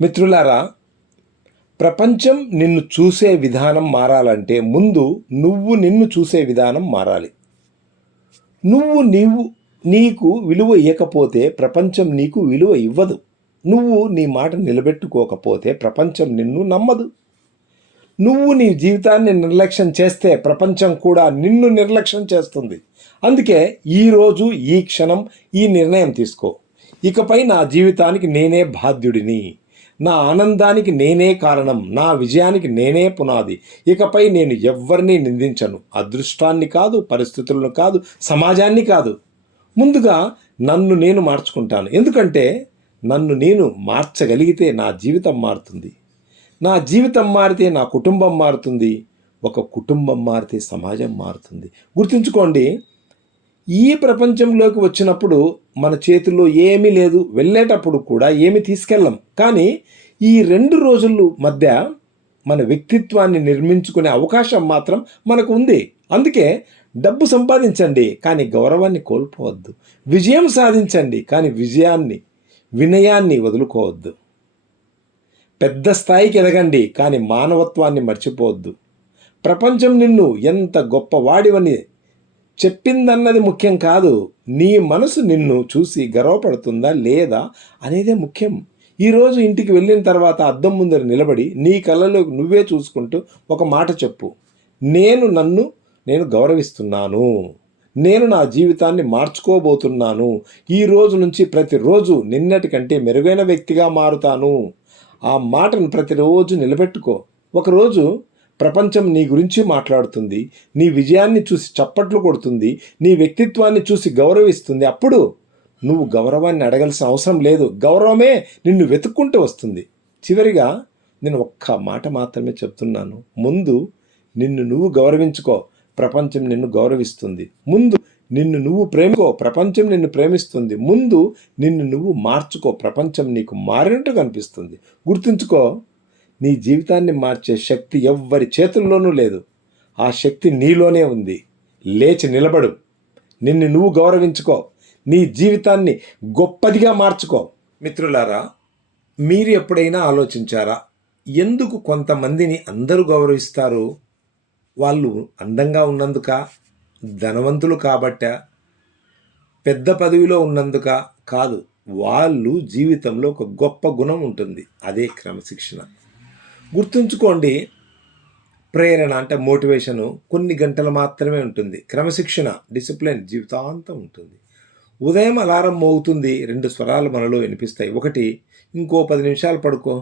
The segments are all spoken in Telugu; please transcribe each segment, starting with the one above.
మిత్రులారా, ప్రపంచం నిన్ను చూసే విధానం మారాలంటే ముందు నువ్వు నిన్ను చూసే విధానం మారాలి. నీకు విలువ ఇవ్వకపోతే ప్రపంచం నీకు విలువ ఇవ్వదు. నువ్వు నీ మాట నిలబెట్టుకోకపోతే ప్రపంచం నిన్ను నమ్మదు. నువ్వు నీ జీవితాన్ని నిర్లక్ష్యం చేస్తే ప్రపంచం కూడా నిన్ను నిర్లక్ష్యం చేస్తుంది. అందుకే ఈరోజు ఈ క్షణం ఈ నిర్ణయం తీసుకో. ఇకపై నా జీవితానికి నేనే బాధ్యుడిని, నా ఆనందానికి నేనే కారణం, నా విజయానికి నేనే పునాది. ఇకపై నేను ఎవ్వరినీ నిందించను. అదృష్టాన్ని కాదు, పరిస్థితులను కాదు, సమాజాన్ని కాదు. ముందుగా నన్ను నేను మార్చుకుంటాను. ఎందుకంటే నన్ను నేను మార్చగలిగితే నా జీవితం మారుతుంది. నా జీవితం మారితే నా కుటుంబం మారుతుంది. ఒక కుటుంబం మారితే సమాజం మారుతుంది. గుర్తుంచుకోండి, ఈ ప్రపంచంలోకి వచ్చినప్పుడు మన చేతుల్లో ఏమీ లేదు, వెళ్ళేటప్పుడు కూడా ఏమి తీసుకెళ్ళం. కానీ ఈ 2 రోజుల మధ్య మన వ్యక్తిత్వాన్ని నిర్మించుకునే అవకాశం మాత్రం మనకు ఉంది. అందుకే డబ్బు సంపాదించండి, కానీ గౌరవాన్ని కోల్పోవద్దు. విజయం సాధించండి, కానీ వినయాన్ని వదులుకోవద్దు. పెద్ద స్థాయికి ఎదగండి, కానీ మానవత్వాన్ని మర్చిపోవద్దు. ప్రపంచం నిన్ను ఎంత గొప్పవాడివని చెప్పిందన్నది ముఖ్యం కాదు, నీ మనసు నిన్ను చూసి గర్వపడుతుందా లేదా అనేదే ముఖ్యం. ఈరోజు ఇంటికి వెళ్ళిన తర్వాత అద్దం ముందర నిలబడి నీ కళ్ళలోకి నువ్వే చూసుకుంటూ ఒక మాట చెప్పు: నేను గౌరవిస్తున్నాను, నేను నా జీవితాన్ని మార్చుకోబోతున్నాను, ఈ రోజు నుంచి ప్రతిరోజు నిన్నటి కంటే మెరుగైన వ్యక్తిగా మారుతాను. ఆ మాటను ప్రతిరోజు నిలబెట్టుకో. ఒకరోజు ప్రపంచం నీ గురించి మాట్లాడుతుంది, నీ విజయాన్ని చూసి చప్పట్లు కొడుతుంది, నీ వ్యక్తిత్వాన్ని చూసి గౌరవిస్తుంది. అప్పుడు నువ్వు గౌరవాన్ని అడగాల్సిన అవసరం లేదు, గౌరవమే నిన్ను వెతుక్కుంటూ వస్తుంది. చివరిగా నేను ఒక్క మాట మాత్రమే చెప్తున్నాను: ముందు నిన్ను నువ్వు గౌరవించుకో, ప్రపంచం నిన్ను గౌరవిస్తుంది. ముందు నిన్ను నువ్వు ప్రేమికో, ప్రపంచం నిన్ను ప్రేమిస్తుంది. ముందు నిన్ను నువ్వు మార్చుకో, ప్రపంచం నీకు మారినట్టు కనిపిస్తుంది. గుర్తుంచుకో, నీ జీవితాన్ని మార్చే శక్తి ఎవ్వరి చేతుల్లోనూ లేదు. ఆ శక్తి నీలోనే ఉంది. లేచి నిలబడు, నిన్ను నువ్వు గౌరవించుకో, నీ జీవితాన్ని గొప్పదిగా మార్చుకో. మిత్రులారా, మీరు ఎప్పుడైనా ఆలోచించారా, ఎందుకు కొంతమందిని అందరూ గౌరవిస్తారు? వాళ్ళు అందంగా ఉన్నందుక, ధనవంతులు కాబట్టా, పెద్ద పదవిలో ఉన్నందుక కాదు. వాళ్ళు జీవితంలో ఒక గొప్ప గుణం ఉంటుంది, అదే క్రమశిక్షణ. గుర్తుంచుకోండి, ప్రేరణ అంటే మోటివేషను కొన్ని గంటలు మాత్రమే ఉంటుంది. క్రమశిక్షణ, డిసిప్లిన్ జీవితాంతం ఉంటుంది. ఉదయం అలారం మోగుతుంది, 2 స్వరాలు మనలో వినిపిస్తాయి. ఒకటి, ఇంకో 10 నిమిషాలు పడుకో.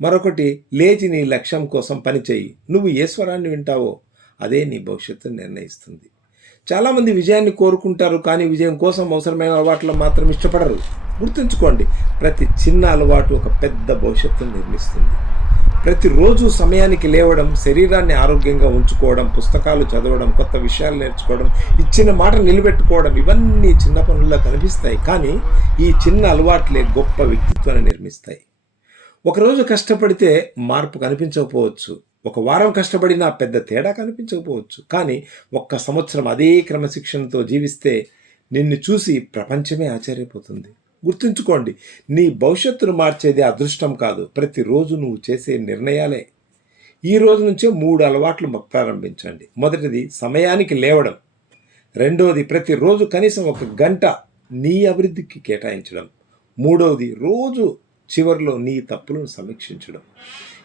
మరొకటి, లేచి నీ లక్ష్యం కోసం పని చేయి. నువ్వు ఏ స్వరాన్ని వింటావో అదే నీ భవిష్యత్తును నిర్ణయిస్తుంది. చాలామంది విజయాన్ని కోరుకుంటారు, కానీ విజయం కోసం అవసరమైన అలవాట్లను మాత్రం ఇష్టపడరు. గుర్తుంచుకోండి, ప్రతి చిన్న అలవాటు ఒక పెద్ద భవిష్యత్తును నిర్మిస్తుంది. ప్రతిరోజు సమయానికి లేవడం, శరీరాన్ని ఆరోగ్యంగా ఉంచుకోవడం, పుస్తకాలు చదవడం, కొత్త విషయాలు నేర్చుకోవడం, ఇచ్చిన మాట నిలబెట్టుకోవడం, ఇవన్నీ చిన్న పనుల్లో కనిపిస్తాయి. కానీ ఈ చిన్న అలవాట్లే గొప్ప వ్యక్తిత్వాన్ని నిర్మిస్తాయి. ఒకరోజు కష్టపడితే మార్పు కనిపించకపోవచ్చు, ఒక వారం కష్టపడినా పెద్ద తేడా కనిపించకపోవచ్చు. కానీ 1 సంవత్సరం అదే క్రమశిక్షణతో జీవిస్తే నిన్ను చూసి ప్రపంచమే ఆశ్చర్యపోతుంది. గుర్తుంచుకోండి, నీ భవిష్యత్తును మార్చేది అదృష్టం కాదు, ప్రతిరోజు నువ్వు చేసే నిర్ణయాలే. ఈ రోజు నుంచే 3 అలవాట్లు ప్రారంభించండి. మొదటిది, సమయానికి లేవడం. రెండవది, ప్రతిరోజు కనీసం 1 గంట నీ అభివృద్ధికి కేటాయించడం. మూడవది, రోజు చివరిలో నీ తప్పులను సమీక్షించడం.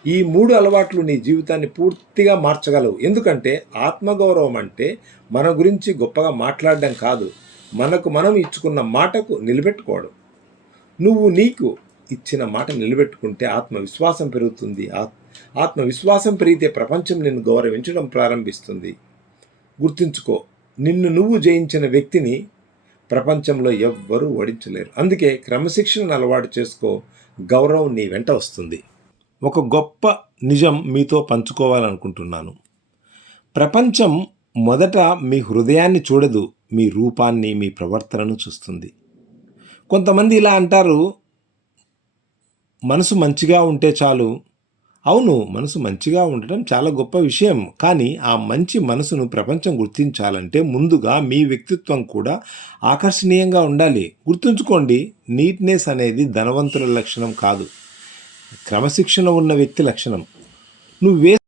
ఈ 3 అలవాట్లు నీ జీవితాన్ని పూర్తిగా మార్చగలవు. ఎందుకంటే ఆత్మగౌరవం అంటే మన గురించి గొప్పగా మాట్లాడడం కాదు, మనకు మనం ఇచ్చుకున్న మాటకు నిలబెట్టుకోవడం. నువ్వు నీకు ఇచ్చిన మాట నిలబెట్టుకుంటే ఆత్మవిశ్వాసం పెరుగుతుంది. ఆత్మవిశ్వాసం పెరిగితే ప్రపంచం నిన్ను గౌరవించడం ప్రారంభిస్తుంది. గుర్తుంచుకో, నిన్ను నువ్వు జయించిన వ్యక్తిని ప్రపంచంలో ఎవ్వరూ ఓడించలేరు. అందుకే క్రమశిక్షణను అలవాటు చేసుకో, గౌరవం నీ వెంట వస్తుంది. ఒక గొప్ప నిజం మీతో పంచుకోవాలనుకుంటున్నాను. ప్రపంచం మొదట మీ హృదయాన్ని చూడదు, మీ రూపాన్ని, మీ ప్రవర్తనను చూస్తుంది. కొంతమంది ఇలా అంటారు, మనసు మంచిగా ఉంటే చాలు. అవును, మనసు మంచిగా ఉండటం చాలా గొప్ప విషయం. కానీ ఆ మంచి మనసును ప్రపంచం గుర్తించాలంటే ముందుగా మీ వ్యక్తిత్వం కూడా ఆకర్షణీయంగా ఉండాలి. గుర్తుంచుకోండి, నీట్నెస్ అనేది ధనవంతుల లక్షణం కాదు, క్రమశిక్షణ ఉన్న వ్యక్తి లక్షణం. నువ్వే